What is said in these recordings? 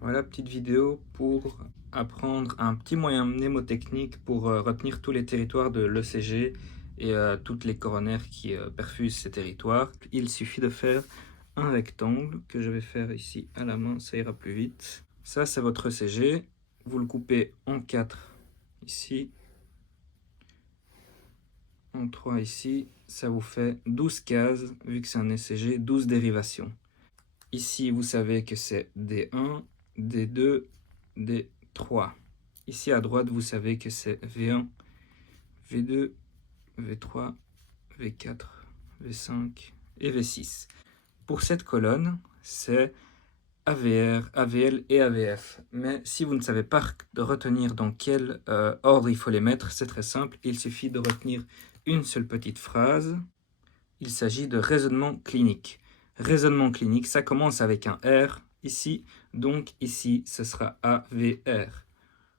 Voilà, petite vidéo pour apprendre un petit moyen mnémotechnique pour retenir tous les territoires de l'ECG et toutes les coronaires qui perfusent ces territoires. Il suffit de faire un rectangle que je vais faire ici à la main, ça ira plus vite. Ça, c'est votre ECG. Vous le coupez en 4 ici, en 3 ici. Ça vous fait 12 cases, vu que c'est un ECG, 12 dérivations. Ici, vous savez que c'est D1, D2, D3. Ici à droite, vous savez que c'est V1, V2, V3, V4, V5 et V6. Pour cette colonne, c'est AVR, AVL et AVF. Mais si vous ne savez pas retenir dans quel ordre il faut les mettre, c'est très simple. Il suffit de retenir une seule petite phrase. Il s'agit de raisonnement clinique. Raisonnement clinique, ça commence avec un R ici, donc ici ce sera AVR.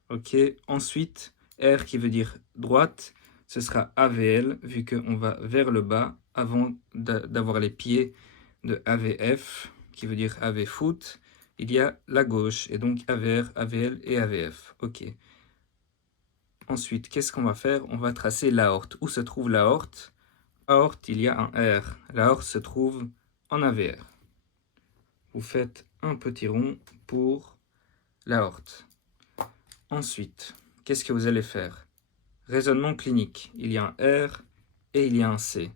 Ok, ensuite R qui veut dire droite, ce sera AVL vu qu'on va vers le bas avant d'avoir les pieds de AVF qui veut dire AV foot. Il y a la gauche et donc AVR, AVL et AVF. Ok. Ensuite, qu'est-ce qu'on va faire? On va tracer l'aorte. Où se trouve l'aorte? Aorte, il y a un R. L'aorte se trouve en AVR. Vous faites un petit rond pour l'aorte. Ensuite, qu'est-ce que vous allez faire? Raisonnement clinique. Il y a un R et il y a un C.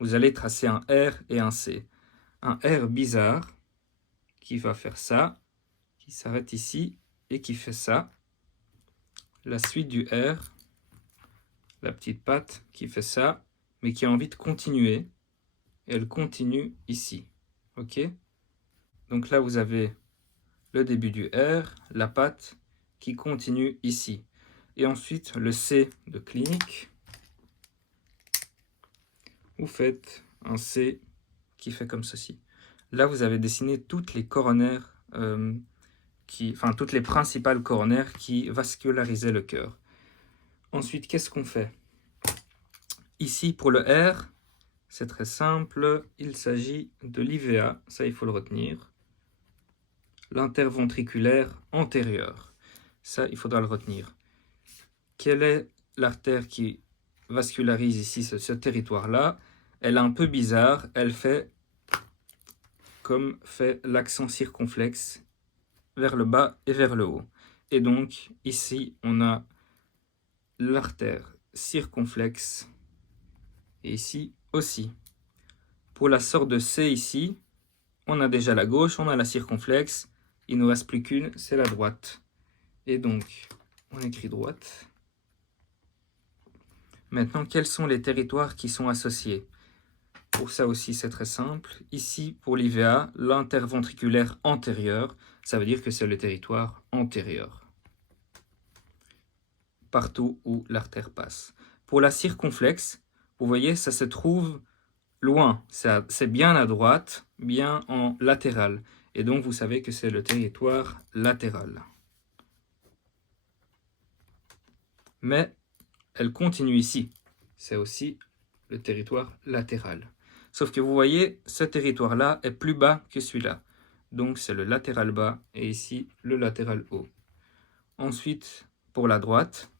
Vous allez tracer un R et un C. Un R bizarre qui va faire ça, qui s'arrête ici et qui fait ça. La suite du R, la petite patte qui fait ça, mais qui a envie de continuer. Et elle continue ici. Ok? Donc là, vous avez le début du R, la patte qui continue ici. Et ensuite, le C de clinique. Vous faites un C qui fait comme ceci. Là, vous avez dessiné toutes les coronaires, toutes les principales coronaires qui vascularisaient le cœur. Ensuite, qu'est-ce qu'on fait? Ici, pour le R, c'est très simple. Il s'agit de l'IVA. Ça, il faut le retenir. L'interventriculaire antérieur. Ça, il faudra le retenir. Quelle est l'artère qui vascularise ici ce territoire-là? Elle est un peu bizarre. Elle fait comme fait l'accent circonflexe vers le bas et vers le haut. Et donc, ici, on a l'artère circonflexe et ici aussi. Pour la sorte de C ici, on a déjà la gauche, on a la circonflexe. Il ne nous reste plus qu'une, c'est la droite. Et donc, on écrit droite. Maintenant, quels sont les territoires qui sont associés? Pour ça aussi, c'est très simple. Ici, pour l'IVA, l'interventriculaire antérieur, ça veut dire que c'est le territoire antérieur. Partout où l'artère passe. Pour la circonflexe, vous voyez, ça se trouve loin. C'est bien à droite, bien en latéral. Et donc, vous savez que c'est le territoire latéral. Mais elle continue ici. C'est aussi le territoire latéral. Sauf que vous voyez, ce territoire-là est plus bas que celui-là. Donc, c'est le latéral bas et ici, le latéral haut. Ensuite, pour la droite,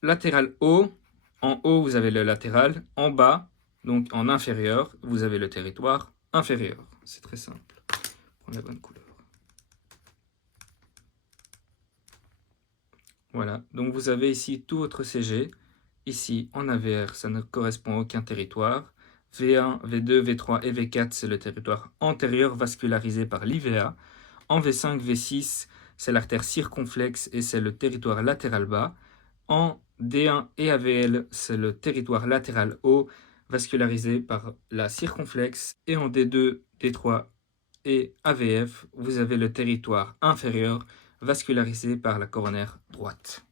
latéral haut. En haut, vous avez le latéral. En bas, donc en inférieur, vous avez le territoire inférieur. C'est très simple. Prends la bonne couleur. Voilà, donc vous avez ici tout votre CG. Ici, en AVR, ça ne correspond à aucun territoire. V1, V2, V3 et V4, c'est le territoire antérieur vascularisé par l'IVA. En V5, V6, c'est l'artère circonflexe et c'est le territoire latéral bas. En D1 et AVL, c'est le territoire latéral haut vascularisé par la circonflexe. Et en D2, D3 et AVF, vous avez le territoire inférieur vascularisé par la coronaire droite.